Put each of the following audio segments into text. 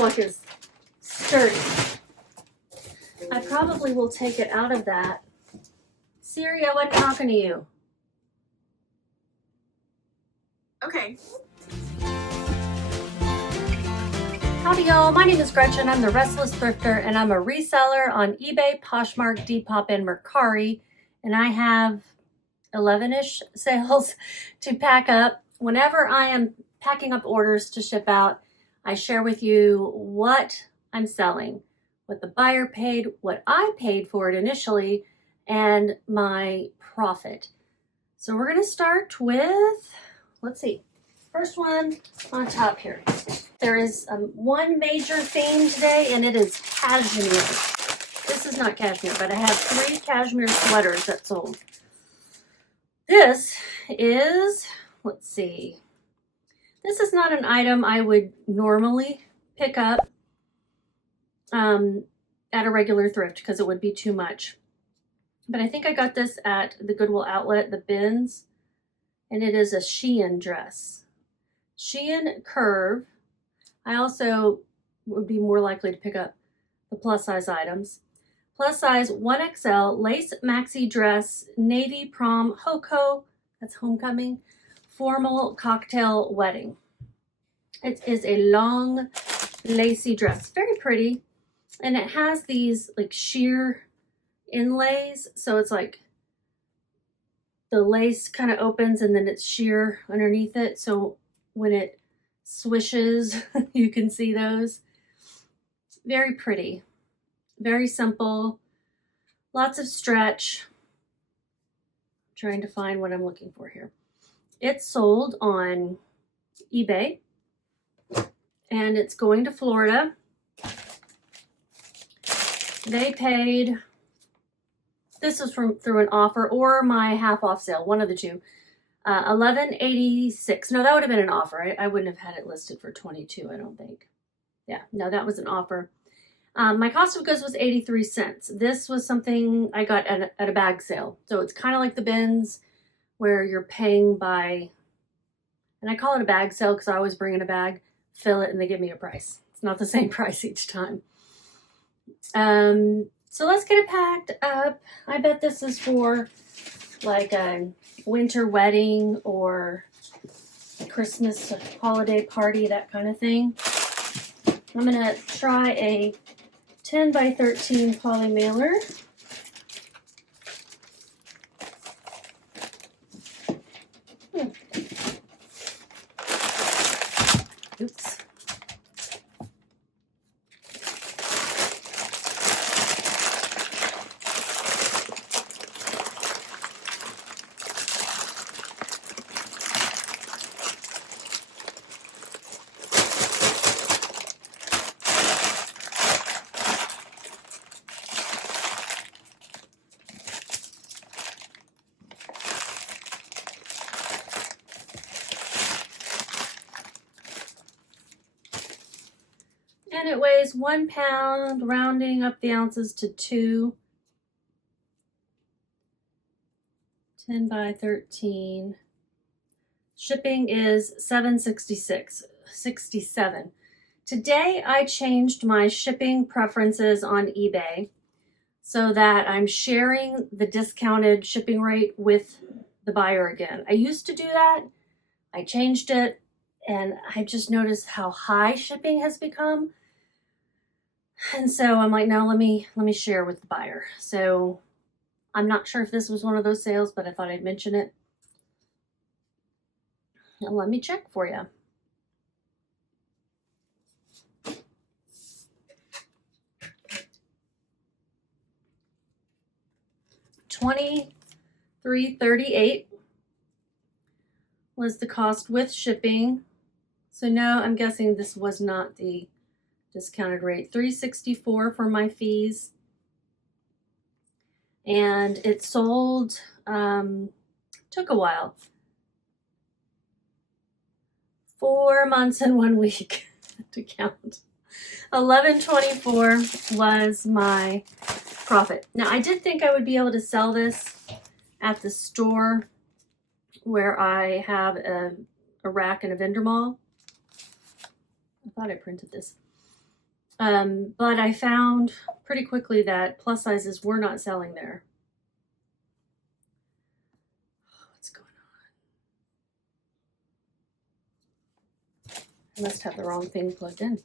book is sturdy. I probably will take it out of that. Siri, I wasn't talking to you. Okay. Howdy y'all, my name is Gretchen. I'm the Restless Thrifter and I'm a reseller on eBay, Poshmark, Depop, and Mercari. And I have 11-ish sales to pack up. Whenever I am packing up orders to ship out, I share with you what I'm selling, what the buyer paid, what I paid for it initially, and my profit. So we're gonna start with, let's see, first one on top here. There is one major theme today, and it is cashmere. This is not cashmere, but I have 3 cashmere sweaters that sold. This is, let's see, this is not an item I would normally pick up at a regular thrift because it would be too much. But I think I got this at the Goodwill outlet, the bins, and it is a Shein dress. Shein curve. I also would be more likely to pick up the plus size items. Plus size 1XL lace maxi dress, navy prom hoko, that's homecoming, formal cocktail wedding. It is a long lacy dress, very pretty. And it has these like sheer inlays. So it's like the lace kind of opens and then it's sheer underneath it. So when it swishes, you can see those. Very pretty, very simple, lots of stretch. I'm trying to find what I'm looking for here. It's sold on eBay and it's going to Florida. They paid, this was through an offer or my half off sale, one of the two. $11.86. No, that would have been an offer. I wouldn't have had it listed for $22, I don't think. Yeah, no, that was an offer. My cost of goods was 83 cents. This was something I got at a bag sale. So it's kind of like the bins where you're paying by, and I call it a bag sale because I always bring in a bag, fill it, and they give me a price. It's not the same price each time. So let's get it packed up. I bet this is for like a winter wedding or a Christmas holiday party, that kind of thing. I'm gonna try a 10 by 13 poly mailer. Oops. And it weighs 1 pound, rounding up the ounces to 2. 10 by 13. Shipping is $7.67. Today I changed my shipping preferences on eBay so that I'm sharing the discounted shipping rate with the buyer again. I used to do that. I changed it and I just noticed how high shipping has become. And so I'm like, no, let me share with the buyer. So I'm not sure if this was one of those sales, but I thought I'd mention it. And let me check for you. $23.38 was the cost with shipping. So no, I'm guessing this was not the discounted rate. $3.64 for my fees. And it sold, took a while. 4 months and 1 week to count. $11.24 was my profit. Now I did think I would be able to sell this at the store where I have a rack and a vendor mall. I thought I printed this. But I found pretty quickly that plus sizes were not selling there. What's going on? I must have the wrong thing plugged in.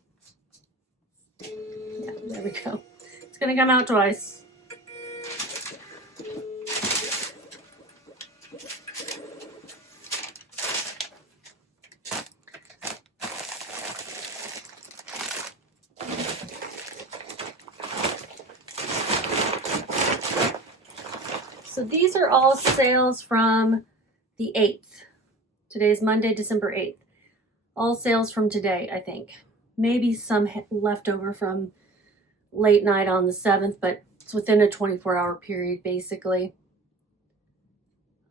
Yeah, there we go. It's gonna come out twice. So these are all sales from the 8th. Today's Monday, December 8th. All sales from today, I think. Maybe some leftover from late night on the 7th, but it's within a 24-hour period, basically.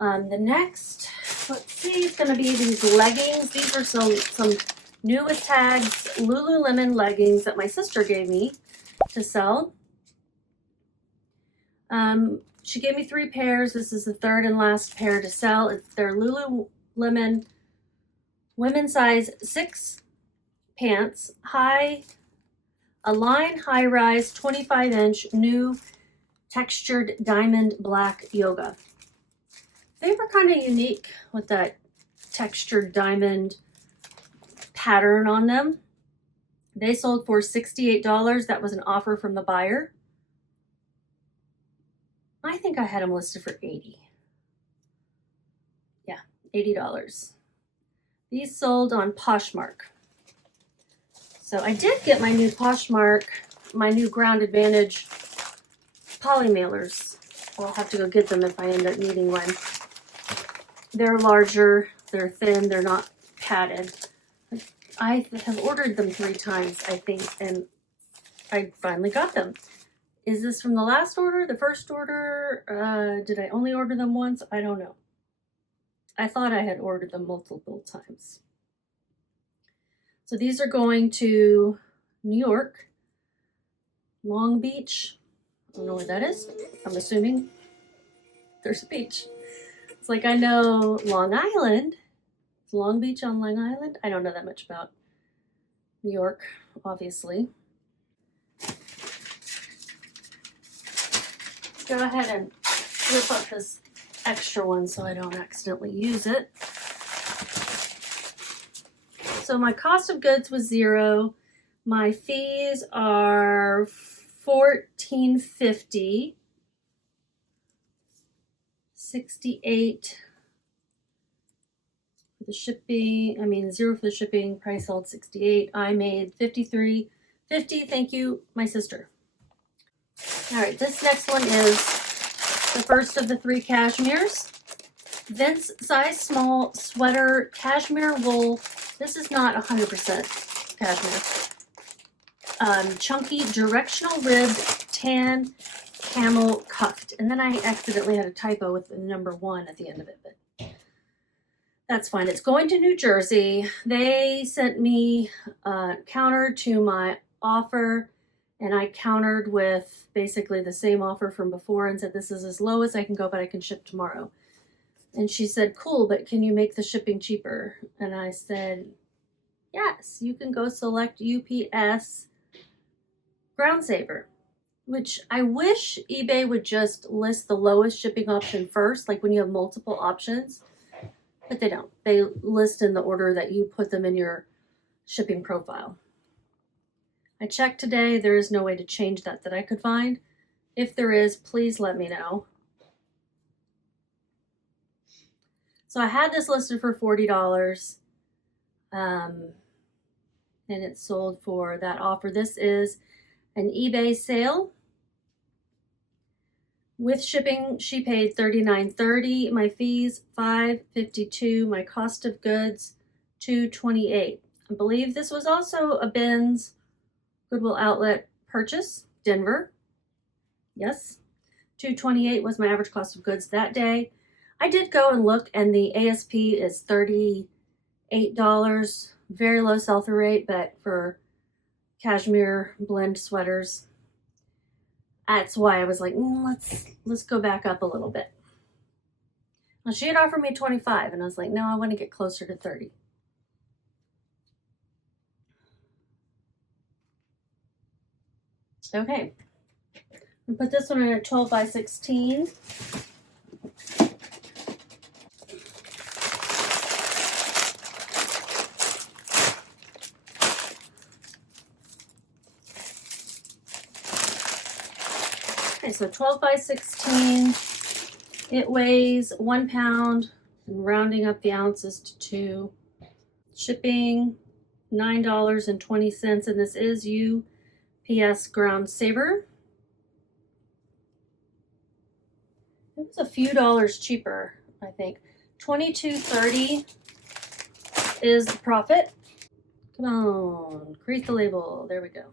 The next, let's see, it's going to be these leggings. These are some new with tags Lululemon leggings that my sister gave me to sell. She gave me 3 pairs. This is the third and last pair to sell. They're Lululemon women's size 6 pants, a line high rise 25-inch new textured diamond black yoga. They were kind of unique with that textured diamond pattern on them. They sold for $68. That was an offer from the buyer. I think I had them listed for $80. Yeah, $80. These sold on Poshmark. So I did get my new Poshmark, my new Ground Advantage poly mailers. I'll have to go get them if I end up needing one. They're larger, they're thin, they're not padded. I have ordered them 3 times, I think, and I finally got them. Is this from the last order, the first order? Did I only order them once? I don't know. I thought I had ordered them multiple times. So these are going to New York, Long Beach. I don't know where that is. I'm assuming there's a beach. It's like I know Long Island. It's Long Beach on Long Island. I don't know that much about New York, obviously. Go ahead and rip up this extra one so I don't accidentally use it. So my cost of goods was $0. My fees are $14.50. $68 for the shipping. I mean, $0 for the shipping. Price held $68. I made $53.50. Thank you, my sister. All right, this next one is the first of the 3 cashmeres. Vince size small sweater cashmere wool. This is not 100% cashmere. Chunky directional ribbed tan camel cuffed. And then I accidentally had a typo with the number 1 at the end of it, but that's fine. It's going to New Jersey. They sent me a counter to my offer, and I countered with basically the same offer from before and said, this is as low as I can go, but I can ship tomorrow. And she said, cool, but can you make the shipping cheaper? And I said, yes, you can go select UPS Ground Saver, which I wish eBay would just list the lowest shipping option first, like when you have multiple options, but they don't. They list in the order that you put them in your shipping profile. I checked today. There is no way to change that I could find. If there is, please let me know. So I had this listed for $40, and it sold for that offer. This is an eBay sale. With shipping, she paid $39.30. My fees, $5.52. My cost of goods, $2.28. I believe this was also a Ben's Goodwill Outlet purchase, Denver. Yes, $2.28 was my average cost of goods that day. I did go and look, and the ASP is $38. Very low sell-through rate, but for cashmere blend sweaters, that's why I was like, let's go back up a little bit. Well, she had offered me 25, and I was like, no, I want to get closer to 30. Okay. I'll put this one in a 12 by 16. Okay, so 12 by 16. It weighs 1 pound, and rounding up the ounces to 2. Shipping $9.20, and this is UPS Ground Saver. It was a few dollars cheaper, I think. $22.30 is the profit. Come on, create the label. There we go.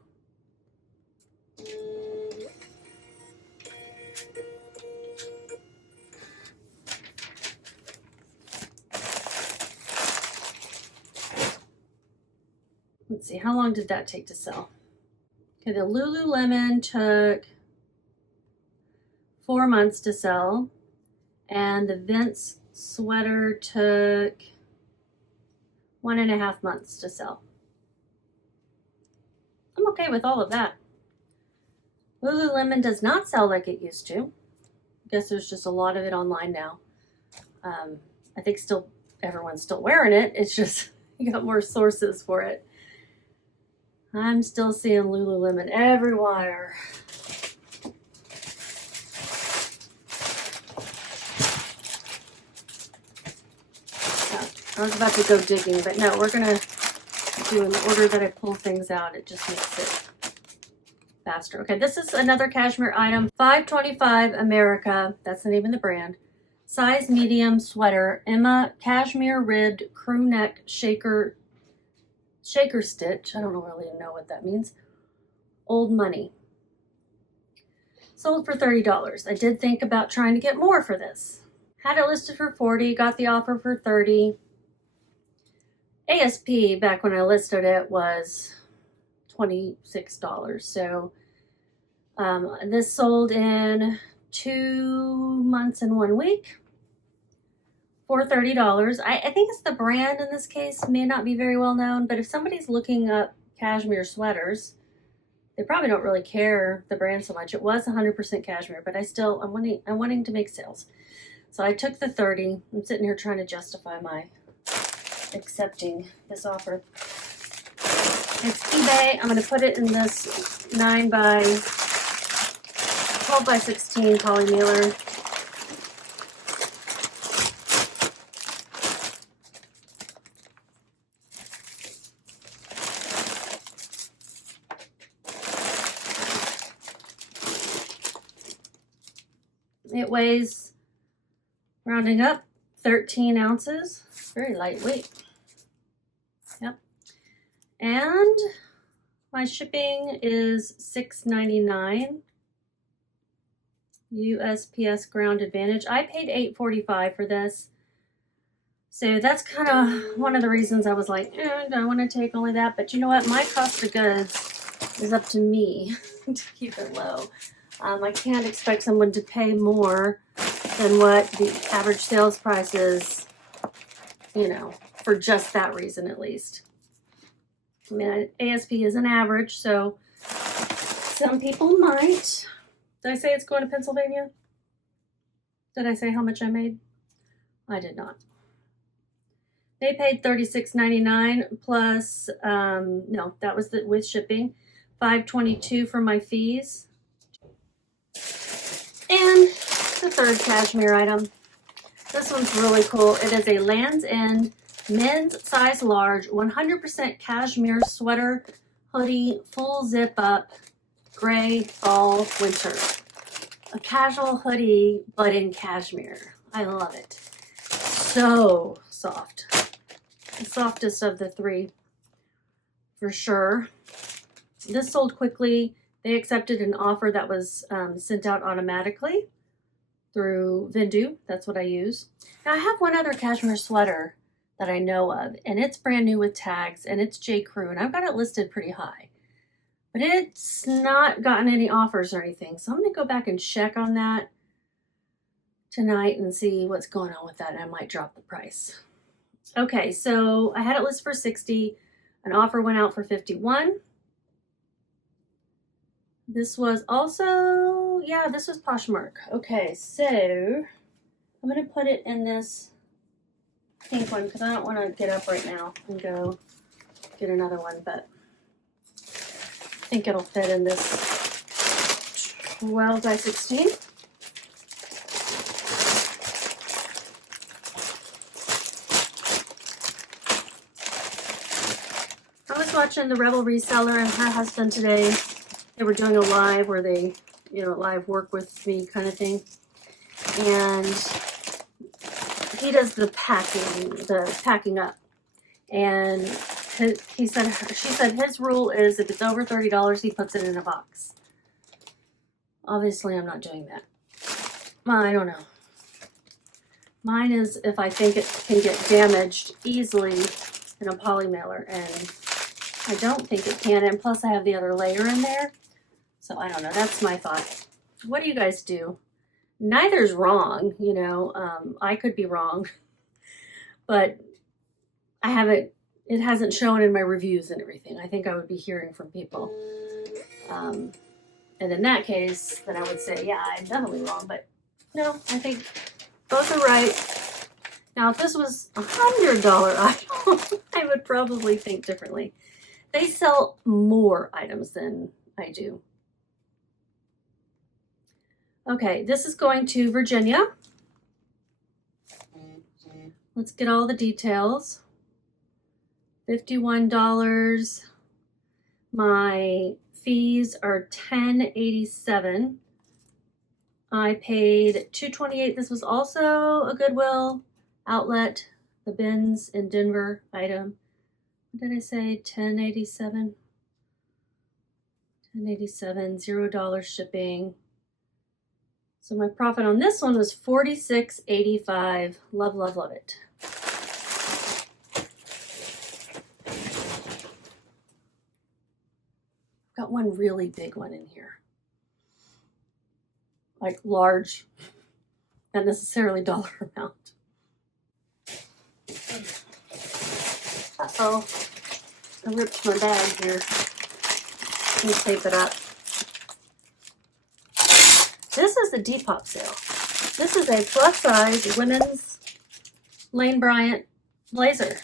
Let's see, how long did that take to sell? Okay, the Lululemon took 4 months to sell, and the Vince sweater took 1.5 months to sell. I'm okay with all of that. Lululemon does not sell like it used to. I guess there's just a lot of it online now. I think still everyone's still wearing it. It's just you got more sources for it. I'm still seeing Lululemon everywhere. I was about to go digging, but no, we're gonna do in the order that I pull things out. It just makes it faster. Okay, this is another cashmere item. $5.25 America. That's the name of the brand. Size medium sweater. Emma cashmere ribbed crew neck shaker stitch. I don't really know what that means. Old money. Sold for $30. I did think about trying to get more for this. Had it listed for $40, got the offer for $30. ASP back when I listed it was $26. So this sold in 2 months and 1 week for $30. I think it's the brand in this case may not be very well known, but if somebody's looking up cashmere sweaters, they probably don't really care the brand so much. It was 100% cashmere, but I'm wanting to make sales. So I took the 30. I'm sitting here trying to justify my accepting this offer. It's eBay. I'm going to put it in this 12 by 16 poly mailer. It weighs, rounding up, 13 ounces. Very lightweight. Yep. And my shipping is $6.99. USPS Ground Advantage. I paid $8.45 for this. So that's kind of one of the reasons I was like, I don't want to take only that. But you know what? My cost of goods is up to me to keep it low. I can't expect someone to pay more than what the average sales price is, you know, for just that reason at least. I mean, ASP is an average, so some people might. Did I say it's going to Pennsylvania? Did I say how much I made? I did not. They paid $36.99 plus, no, that was with shipping, $5.22 for my fees. And the third cashmere item. This one's really cool. It is a Land's End men's size large 100% cashmere sweater hoodie, full zip up, gray fall winter. A casual hoodie, but in cashmere. I love it. So soft. The softest of the three, for sure. This sold quickly. They accepted an offer that was sent out automatically through Vendoo. That's what I use. Now I have one other cashmere sweater that I know of, and it's brand new with tags, and it's J. Crew, and I've got it listed pretty high. But it's not gotten any offers or anything, so I'm going to go back and check on that tonight and see what's going on with that, and I might drop the price. Okay, so I had it listed for $60. An offer went out for $51. This was also, yeah, this was Poshmark. Okay, so I'm going to put it in this pink one because I don't want to get up right now and go get another one, but I think it'll fit in this 12 by 16. I was watching the Rebel Reseller and her husband today. They were doing a live where they, live work with me kind of thing. And he does the packing up. And she said his rule is if it's over $30, he puts it in a box. Obviously, I'm not doing that. Well, I don't know. Mine is if I think it can get damaged easily in a poly mailer, and I don't think it can. And plus, I have the other layer in there. So I don't know. That's my thought. What do you guys do? Neither's wrong, I could be wrong, but it hasn't shown in my reviews and everything. I think I would be hearing from people. And in that case, then I would say, yeah, I'm definitely wrong, but no, I think both are right. Now, if this was $100 item, I would probably think differently. They sell more items than I do. Okay, this is going to Virginia. Let's get all the details. $51. My fees are $10.87. I paid $2.28. This was also a Goodwill outlet, the bins in Denver item. What did I say? $10.87. $10.87, $0 shipping. So my profit on this one was $46.85. Love, love, love it. Got one really big one in here. Like large, not necessarily dollar amount. Uh-oh, I ripped my bag here. Let me tape it up. This is the Depop sale. This is a plus size women's Lane Bryant blazer.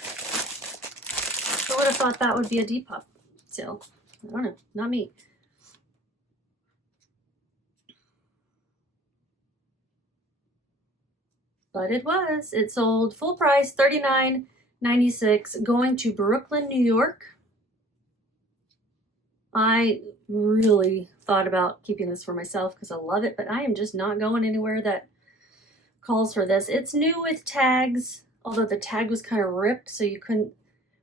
Who would have thought that would be a Depop sale? I don't know, not me. But it was. It sold full price, $39.96, going to Brooklyn, New York. I really thought about keeping this for myself because I love it, but I am just not going anywhere that calls for this. It's new with tags, although the tag was kind of ripped, so you couldn't,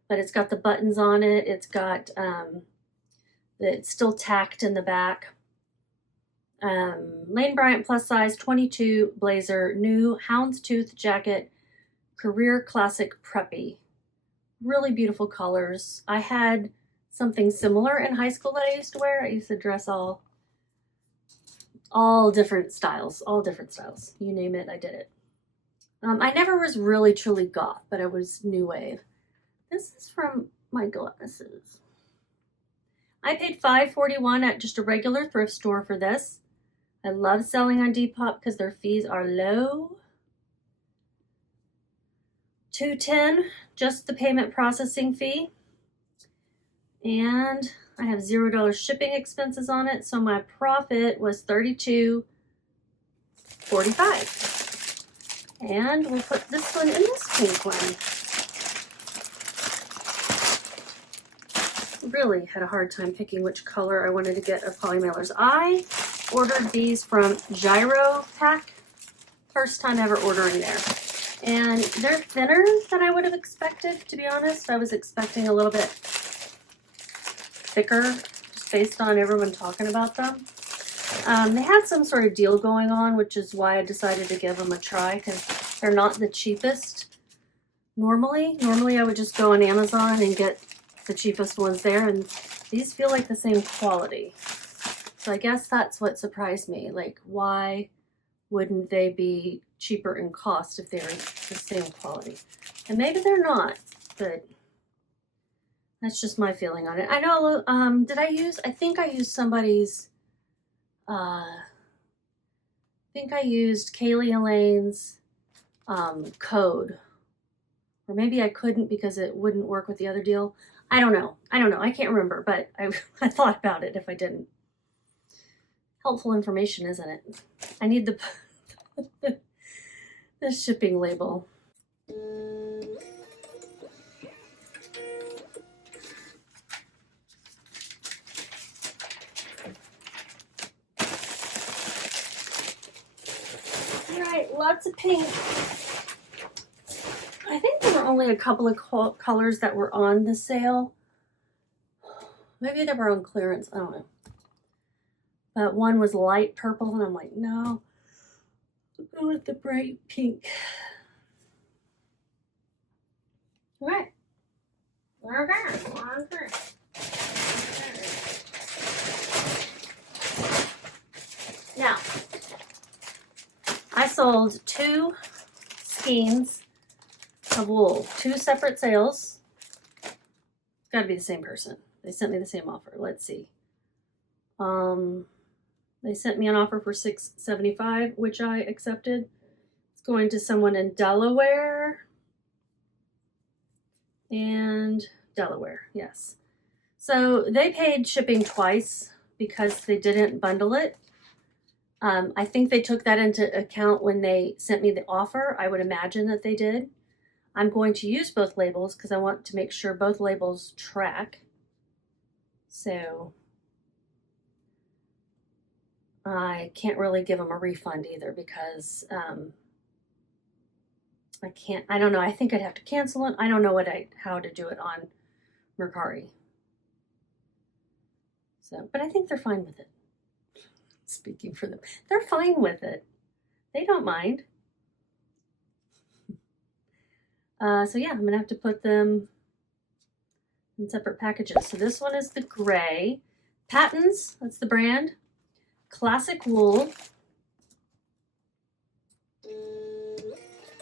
but it's got the buttons on it. It's got, it's still tacked in the back. Lane Bryant plus size 22 blazer, new houndstooth jacket, career classic preppy. Really beautiful colors. I had something similar in high school that I used to wear. I used to dress all different styles, You name it, I did it. I never was really truly goth, but I was new wave. This is from my glasses. I paid $5.41 at just a regular thrift store for this. I love selling on Depop because their fees are low. $2.10, just the payment processing fee. And I have $0 shipping expenses on it, so my profit was $32.45. And we'll put this one in this pink one. Really had a hard time picking which color I wanted to get of poly mailers. I ordered these from Gyro Pack. First time ever ordering there. And they're thinner than I would have expected, to be honest. I was expecting a little bit thicker, just based on everyone talking about them. They had some sort of deal going on, which is why I decided to give them a try, because they're not the cheapest normally. Normally I would just go on Amazon and get the cheapest ones there, and these feel like the same quality. So I guess that's what surprised me. Like, why wouldn't they be cheaper in cost if they're the same quality? And maybe they're not, but that's just my feeling on it. I know, I think I used somebody's I think I used Kaylee Elaine's code. Or maybe I couldn't because it wouldn't work with the other deal. I don't know. I can't remember, but I thought about it if I didn't. Helpful information, isn't it? I need the the shipping label. All right, lots of pink. I think there were only a couple of colors that were on the sale. Maybe they were on clearance. I don't know. But one was light purple, and I'm like, no, I'll go with the bright pink. All right. Okay. Now, I sold 2 skeins of wool, 2 separate sales. It's got to be the same person. They sent me the same offer. Let's see. They sent me an offer for $6.75, which I accepted. It's going to someone in Delaware. And Delaware, yes. So they paid shipping twice because they didn't bundle it. I think they took that into account when they sent me the offer. I would imagine that they did. I'm going to use both labels because I want to make sure both labels track. So I can't really give them a refund either because I don't know. I think I'd have to cancel it. I don't know how to do it on Mercari. So, but I think they're fine with it. Speaking for them, they're fine with it. They don't mind. So yeah, I'm gonna have to put them in separate packages. So this one is the gray. Patton's, that's the brand. Classic wool.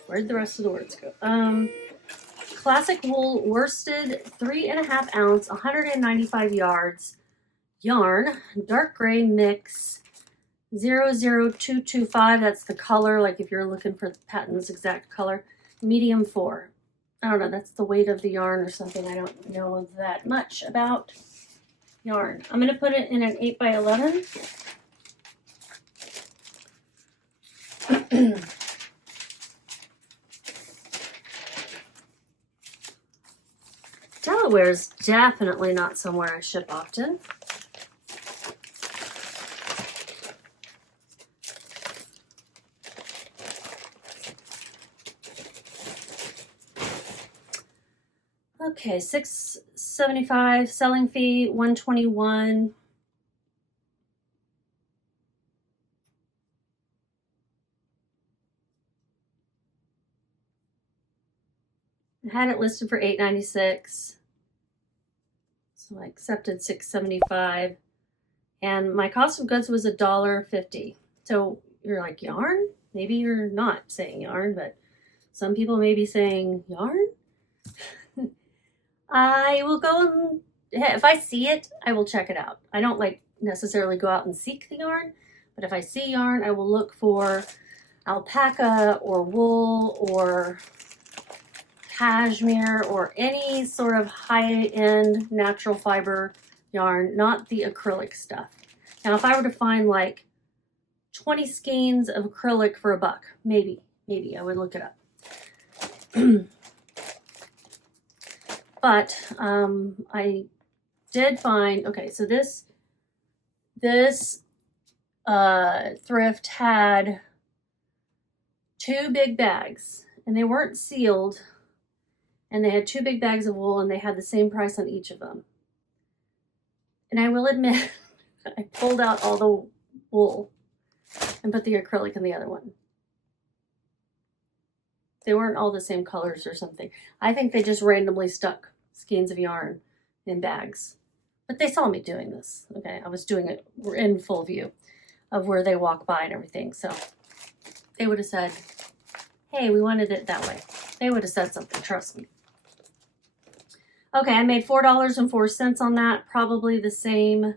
Where'd the rest of the words go? Classic wool worsted 3.5 ounce, 195 yards yarn, dark gray mix, 00225. That's the color, like if you're looking for Patton's exact color. Medium 4. I don't know, that's the weight of the yarn or something. I don't know that much about yarn. I'm going to put it in an 8x11. Delaware is definitely not somewhere I ship often. Okay, $6.75 selling fee, $121. I had it listed for $8.96. So I accepted $6.75. And my cost of goods was $1.50. So you're like, yarn? Maybe you're not saying yarn, but some people may be saying yarn. I will go and, if I see it, I will check it out. I don't like necessarily go out and seek the yarn, but if I see yarn, I will look for alpaca or wool or cashmere or any sort of high-end natural fiber yarn, not the acrylic stuff. Now, if I were to find like 20 skeins of acrylic for $1, maybe I would look it up. But I did find, okay, so this thrift had 2 big bags, and they weren't sealed, and they had 2 big bags of wool, and they had the same price on each of them. And I will admit, I pulled out all the wool and put the acrylic in the other one. They weren't all the same colors or something. I think they just randomly stuck skeins of yarn in bags. But they saw me doing this, okay? I was doing it in full view of where they walk by and everything. So they would have said, hey, we wanted it that way. They would have said something, trust me. Okay, I made $4.04 on that. Probably the same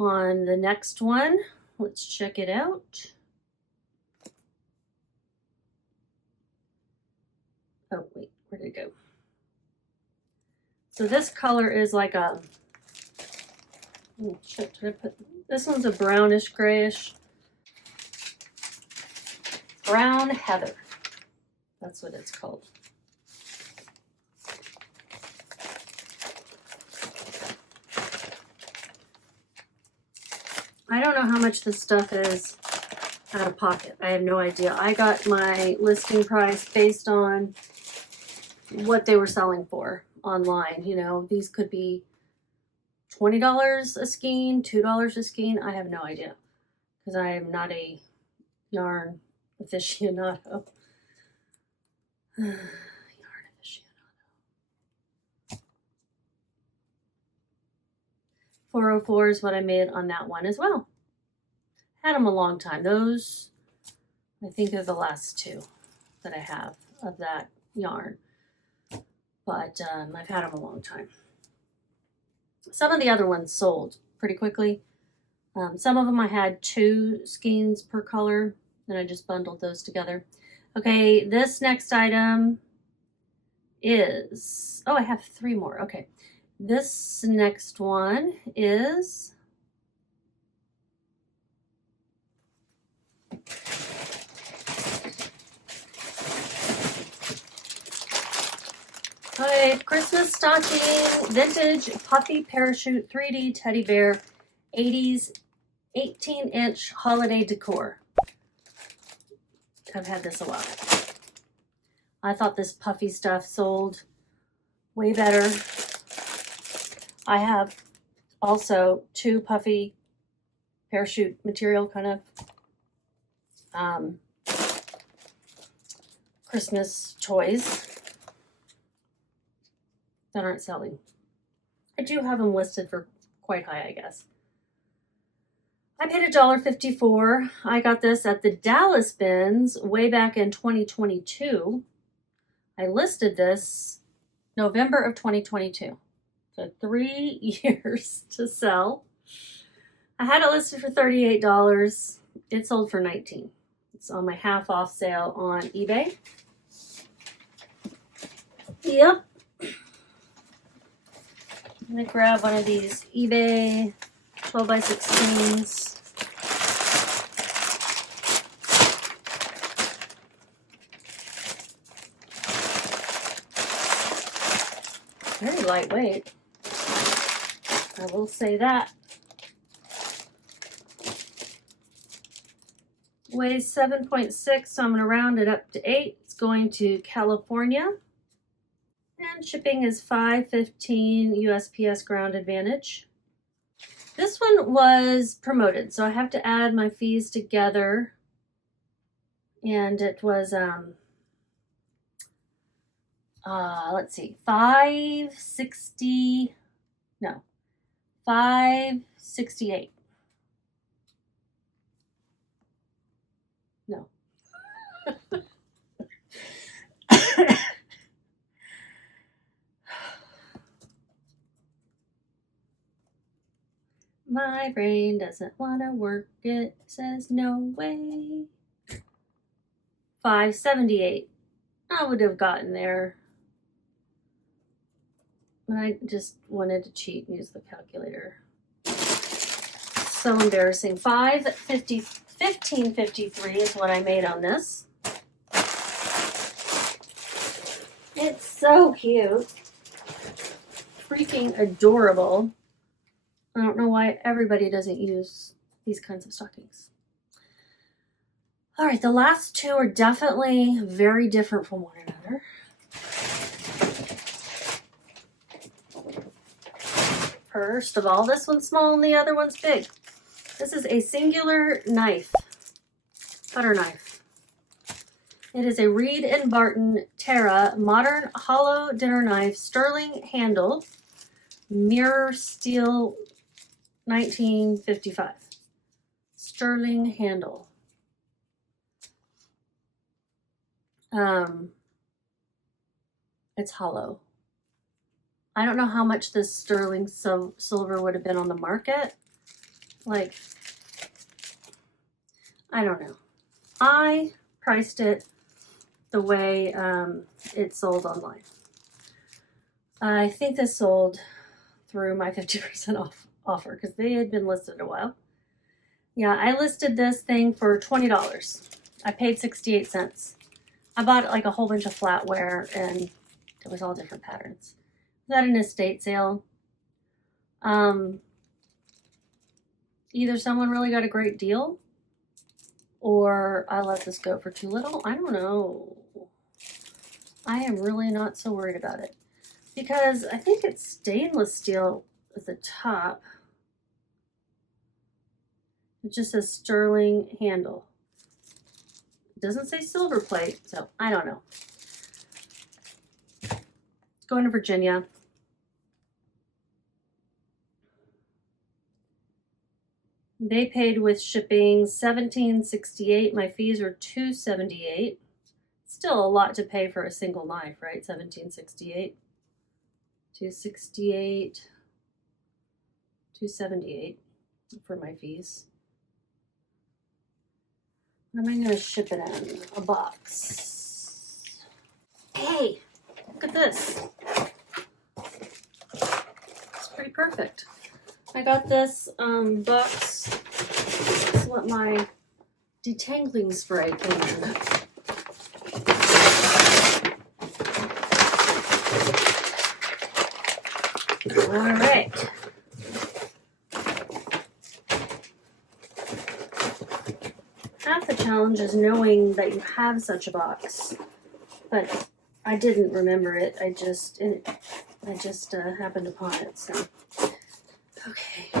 on the next one. Let's check it out. Oh, wait, where did it go? So this color is like a, oh shit, did I put, this one's a brownish grayish. Brown heather. That's what it's called. I don't know how much this stuff is out of pocket. I have no idea. I got my listing price based on what they were selling for online. You know, these could be $20 a skein, $2 a skein. I have no idea because I am not a yarn aficionado. Yarn aficionado. 404 is what I made on that one as well. Had them a long time. Those, I think, are the last two that I have of that yarn. But I've had them a long time. Some of the other ones sold pretty quickly. Some of them I had 2 skeins per color, and I just bundled those together. Okay, this next item is, oh, I have 3 more. Okay, this next one is a Christmas stocking, vintage puffy parachute 3D teddy bear, 80s 18-inch holiday decor. I've had this a while. I thought this puffy stuff sold way better. I have also 2 puffy parachute material kind of Christmas toys that aren't selling. I do have them listed for quite high, I guess. I paid $1.54. I got this at the Dallas bins way back in 2022. I listed this November of 2022. So 3 years to sell. I had it listed for $38. It sold for $19. It's on my half off sale on eBay. Yep. I'm gonna grab one of these eBay 12x16s. Very lightweight. I will say that. Weighs 7.6, so I'm going to round it up to 8. It's going to California. And shipping is $5.15 USPS ground advantage. This one was promoted, so I have to add my fees together. And it was, let's see, $568. No. My brain doesn't want to work. It says no way. $578. I would have gotten there. But I just wanted to cheat and use the calculator. So embarrassing. $15.53 is what I made on this. It's so cute. Freaking adorable. I don't know why everybody doesn't use these kinds of stockings. All right, the last 2 are definitely very different from one another. First of all, this one's small and the other one's big. This is a singular knife, butter knife. It is a Reed & Barton Terra modern hollow dinner knife, sterling handle, mirror steel, 1955. Sterling handle. It's hollow. I don't know how much this sterling silver would have been on the market, Like, I don't know. I priced it the way it sold online. I think this sold through my 50% off offer because they had been listed a while. Yeah, I listed this thing for $20. I paid 68 cents. I bought like a whole bunch of flatware and it was all different patterns. Was that an estate sale? Either someone really got a great deal or I let this go for too little. I don't know. I am really not so worried about it because I think it's stainless steel at the top. It just says sterling handle. It doesn't say silver plate, so I don't know. Going to Virginia. They paid with shipping $17.68. My fees were $2.78. Still a lot to pay for a single knife, right? $17.68. $2.68. $2.78 for my fees. What am I going to ship it in? A box. Hey, look at this. It's pretty perfect. I got this box. This is what my detangling spray came in. All right. Half the challenge is knowing that you have such a box, but I didn't remember it. I just happened upon it. So, okay.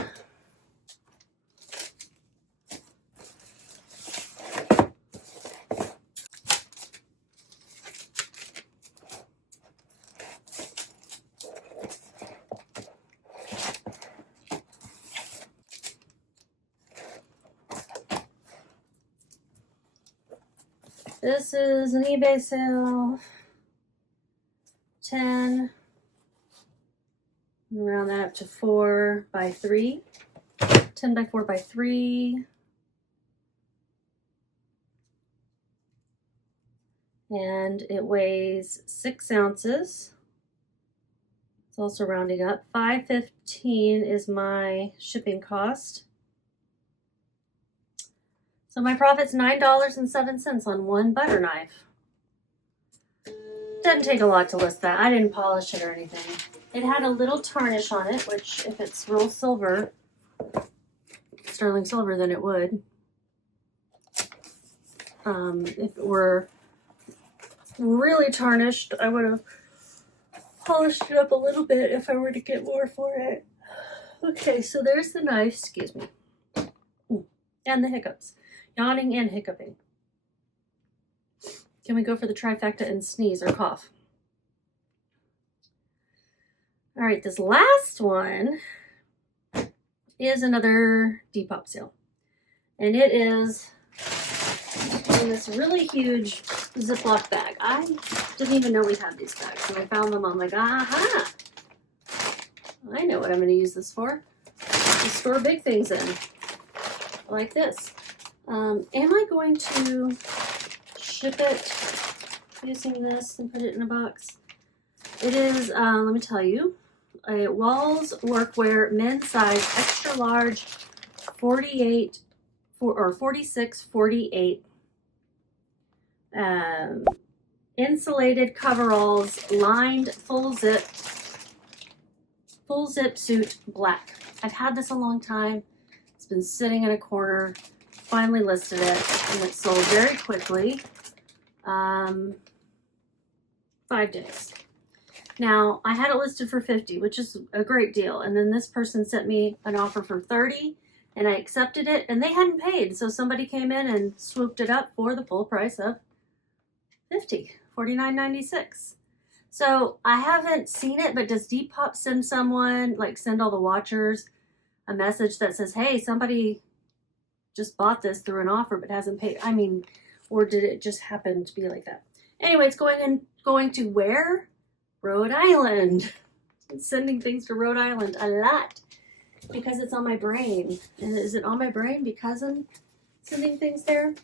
This is an eBay sale. 10. Round that up to 4 by 3. 10 by 4 by 3. And it weighs 6 ounces. It's also rounding up. $5.15 is my shipping cost. So my profit's $9.07 on one butter knife. Doesn't take a lot to list that. I didn't polish it or anything. It had a little tarnish on it, which if it's real silver, sterling silver, then it would. If it were really tarnished, I would have polished it up a little bit if I were to get more for it. Okay, so there's the knife, excuse me. And the hiccups. Yawning and hiccuping. Can we go for the trifecta and sneeze or cough? All right, this last one is another Depop sale. And it is in this really huge Ziploc bag. I didn't even know we had these bags. When I found them, I'm like, aha! I know what I'm going to use this for. To store big things in. Like this. Am I going to ship it using this and put it in a box? It is, let me tell you, a Walls Workwear men's size extra large 46-48 insulated coveralls lined full zip suit black. I've had this a long time. It's been sitting in a corner. Finally listed it and it sold very quickly. 5 days. Now I had it listed for 50, which is a great deal. And then this person sent me an offer for 30 and I accepted it and they hadn't paid. So somebody came in and swooped it up for the full price of 50, $49.96. So I haven't seen it, but does Depop send someone, like send all the watchers a message that says, hey, somebody just bought this through an offer but hasn't paid? I mean, or did it just happen to be like that? Anyway, it's going to where? Rhode Island. I'm sending things to Rhode Island a lot. because it's on my brain. And is it on my brain because I'm sending things there?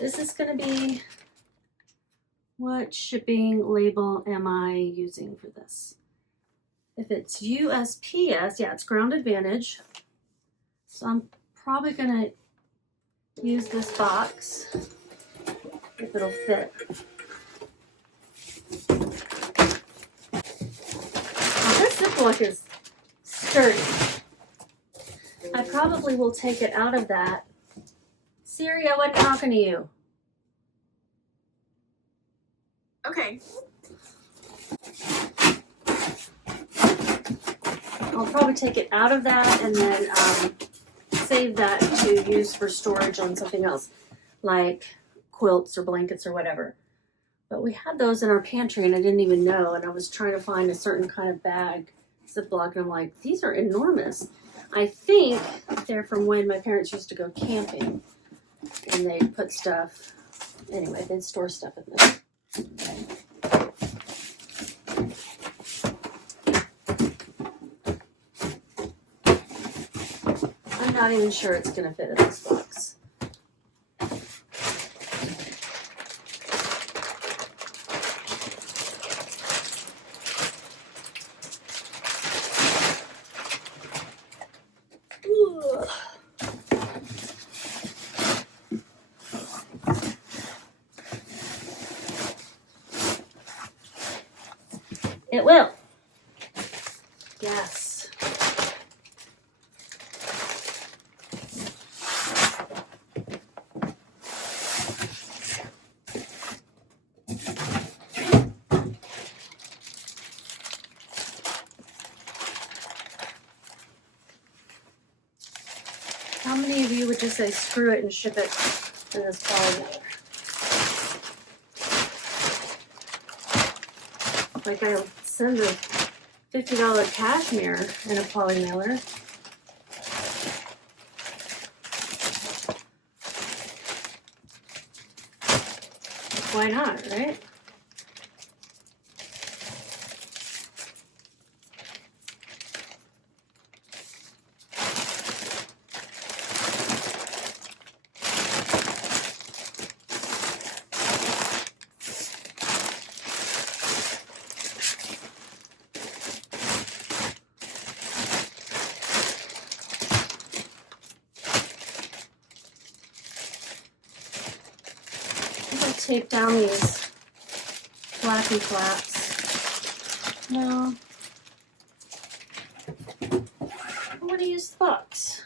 Is this going to be, what shipping label am I using for this? If it's USPS, yeah, it's Ground Advantage. So I'm probably going to use this box if it'll fit. Now this Ziploc is sturdy. I probably will take it out of that. Siri, I wasn't talking to you. Okay. I'll probably take it out of that and then save that to use for storage on something else, like quilts or blankets or whatever. But we had those in our pantry and I didn't even know, and I was trying to find a certain kind of bag, Ziploc, and I'm like, these are enormous. I think they're from when my parents used to go camping and they'd put stuff, anyway, they'd store stuff in this. I'm not even sure it's going to fit in this box. Ugh. It will. Yes. How many of you would just say screw it and ship it in this poly mailer? Like I'll send a $50 cashmere in a poly mailer. Why not, right? Tape down these flappy flaps. No. I want to use the box.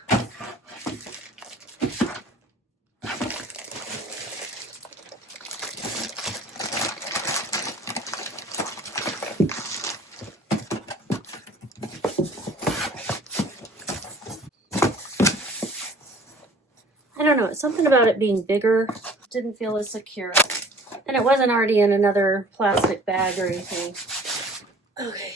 I don't know, something about it being bigger didn't feel as secure. And it wasn't already in another plastic bag or anything. Okay.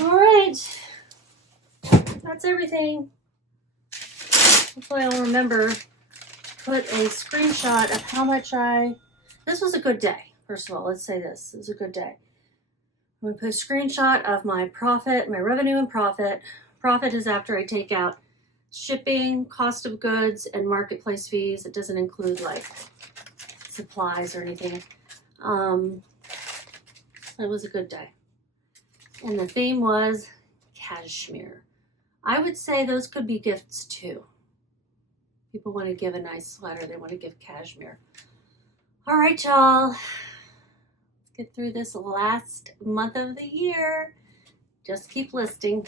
All right. That's everything. Hopefully I'll remember to put a screenshot of how much this was a good day. First of all, let's say this. It was a good day. I'm going to put a screenshot of my profit, my revenue and profit. Profit is after I take out shipping, cost of goods, and marketplace fees. It doesn't include like supplies or anything. It was a good day. And the theme was cashmere. I would say those could be gifts too. People want to give a nice sweater. They want to give cashmere. All right, y'all. Let's get through this last month of the year. Just keep listing.